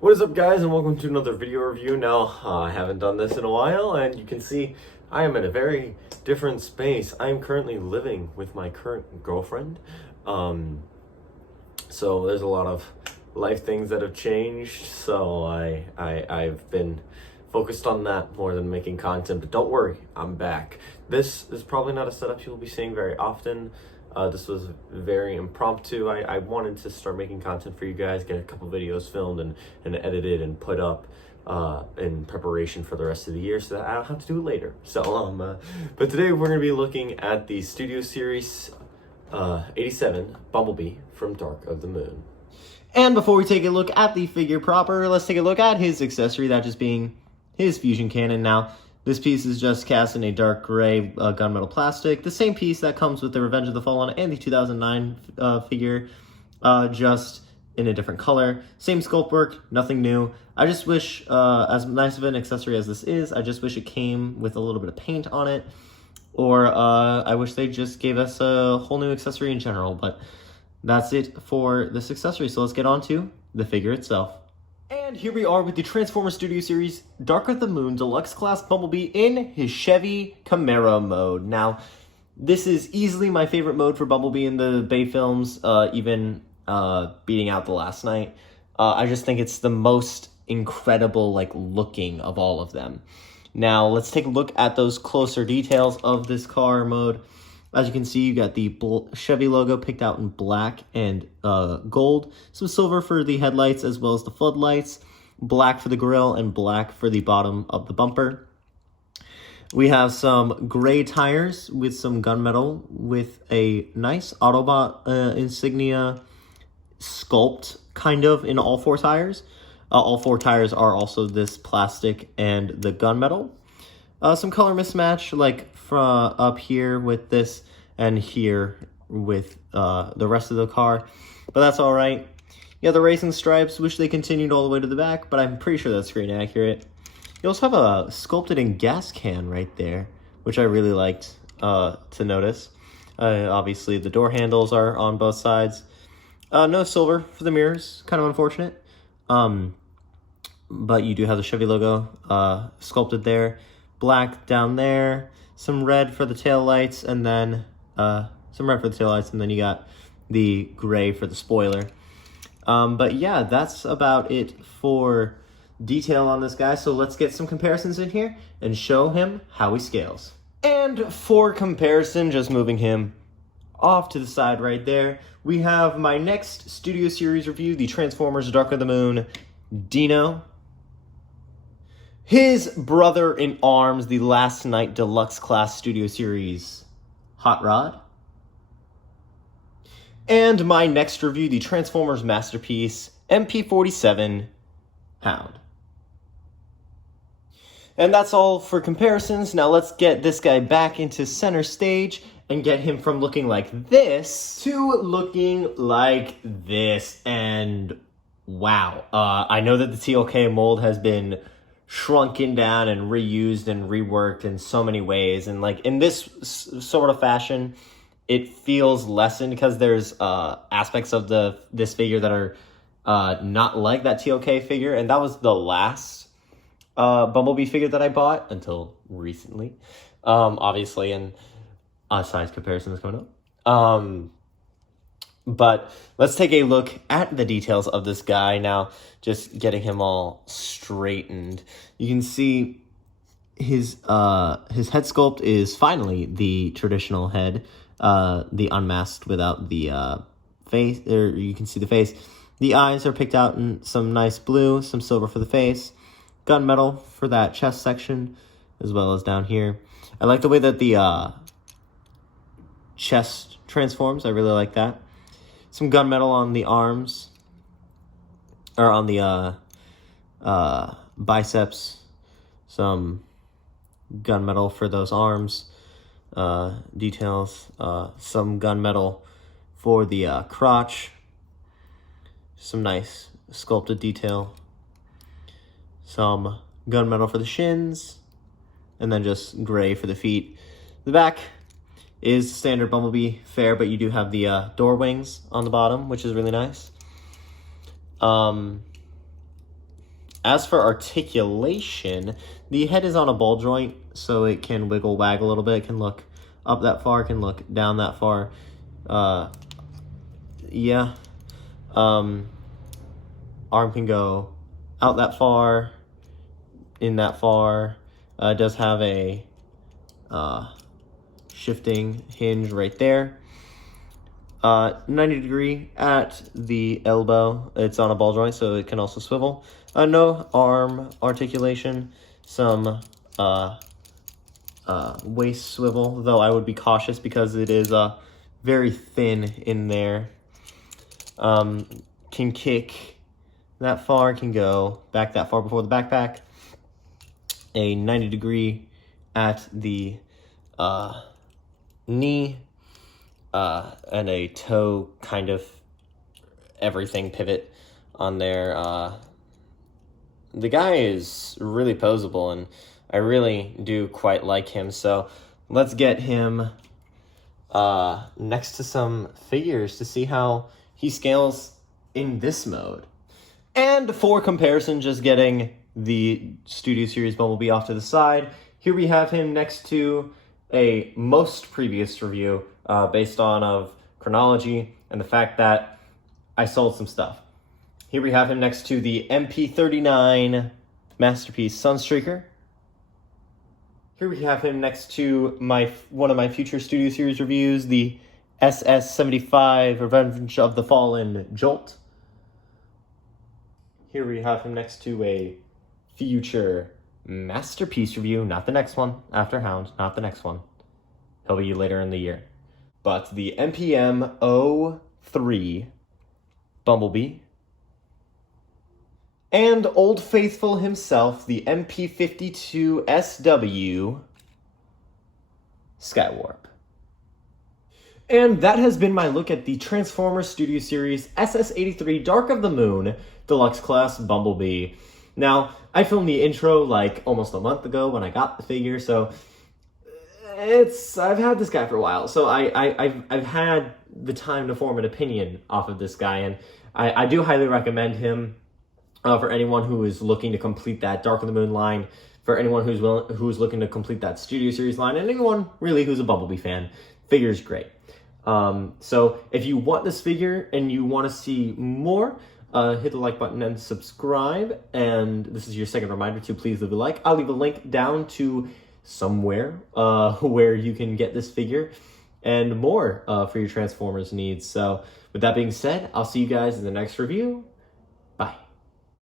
What is up, guys, and welcome to another video review. Now, I haven't done this in a while, and you can see I am in a very different space. I am currently living with my current girlfriend. So there's a lot of life things that have changed, so I've been focused on that more than making content, but don't worry, I'm back. This is probably not a setup you'll be seeing very often. This was very impromptu. I wanted to start making content for you guys, get a couple videos filmed and edited and put up in preparation for the rest of the year so that I don't have to do it later. So, but today we're going to be looking at the Studio Series 87 Bumblebee from Dark of the Moon. And before we take a look at the figure proper, let's take a look at his accessory, that just being his fusion cannon. Now, this piece is just cast in a dark gray gunmetal plastic, the same piece that comes with the Revenge of the Fallen and the 2009 figure, just in a different color. Same sculpt work, nothing new. I just wish, as nice of an accessory as this is, I just wish it came with a little bit of paint on it, or I wish they just gave us a whole new accessory in general, but that's it for this accessory, so let's get on to the figure itself. And here we are with the Transformers Studio Series Dark of the Moon Deluxe Class Bumblebee in his Chevy Camaro mode. Now, this is easily my favorite mode for Bumblebee in the Bay films, even beating out The Last Knight. I just think it's the most incredible, looking of all of them. Now, let's take a look at those closer details of this car mode. As you can see, you got the Chevy logo picked out in black and gold, some silver for the headlights as well as the floodlights, black for the grille, and black for the bottom of the bumper. We have some gray tires with some gunmetal with a nice Autobot insignia sculpt, kind of, in all four tires. All four tires are also this plastic and the gunmetal. Some color mismatch, like from up here with this and here with the rest of the car, but that's all right. Yeah, the racing stripes, wish they continued all the way to the back, but I'm pretty sure that's screen accurate. You also have a sculpted in gas can right there, which I really liked to notice. Obviously, the door handles are on both sides. No silver for the mirrors, kind of unfortunate. But you do have the Chevy logo sculpted there. Black down there, some red for the tail lights, and then you got the gray for the spoiler. But yeah, that's about it for detail on this guy. So let's get some comparisons in here and show him how he scales. And for comparison, just moving him off to the side right there, we have my next Studio Series review, the Transformers Dark of the Moon Dino. His brother in arms, the Last Knight Deluxe Class Studio Series Hot Rod. And my next review, the Transformers Masterpiece MP47 Hound. And that's all for comparisons. Now let's get this guy back into center stage and get him from looking like this to looking like this. And wow, I know that the TLK mold has been shrunken down and reused and reworked in so many ways, and in this sort of fashion it feels lessened because there's aspects of this figure that are not like that TLK figure, and that was the last Bumblebee figure that I bought until recently, obviously, and size comparison is coming up. But let's take a look at the details of this guy now, just getting him all straightened. You can see his head sculpt is finally the traditional head, the unmasked without the face, or you can see the face. The eyes are picked out in some nice blue, some silver for the face, gunmetal for that chest section, as well as down here. I like the way that the chest transforms. I really like that. Some gunmetal on the arms, or on the biceps. Some gunmetal for those arms details. Some gunmetal for the crotch. Some nice sculpted detail. Some gunmetal for the shins, and then just gray for the feet. The back is standard Bumblebee fare, but you do have the door wings on the bottom, which is really nice. As for articulation, the head is on a ball joint, so it can wiggle wag a little bit. It can look up that far, can look down that far. Yeah. Arm can go out that far, in that far. It does have a shifting hinge right there. 90 degree at the elbow. It's on a ball joint, so it can also swivel. No arm articulation. Some waist swivel, though I would be cautious because it is very thin in there. Can kick that far, can go back that far before the backpack. A 90 degree at the knee, and a toe kind of everything pivot on there. The guy is really poseable, and I really do quite like him. So let's get him next to some figures to see how he scales in this mode. And for comparison, just getting the Studio Series Bumblebee off to the side, here we have him next to a most previous review based on of chronology and the fact that I sold some stuff. Here we have him next to the MP39 Masterpiece Sunstreaker. Here we have him next to one of my future Studio Series reviews, the SS-87 Revenge of the Fallen Jolt. Here we have him next to a future Masterpiece review, not the next one, after Hound, not the next one. He'll be later in the year. But the NPM 03 Bumblebee. And Old Faithful himself, the MP52 SW Skywarp. And that has been my look at the Transformers Studio Series SS-83 Dark of the Moon Deluxe Class Bumblebee. Now, I filmed the intro like almost a month ago when I got the figure, so I've had this guy for a while, so I've had the time to form an opinion off of this guy, and I do highly recommend him for anyone who is looking to complete that Dark of the Moon line, for anyone who's looking to complete that Studio Series line, and anyone really who's a Bumblebee fan. Figure's great. So if you want this figure and you want to see more, hit the like button and subscribe. And this is your second reminder to please leave a like. I'll leave a link down to somewhere where you can get this figure and more for your Transformers needs. So with that being said, I'll see you guys in the next review.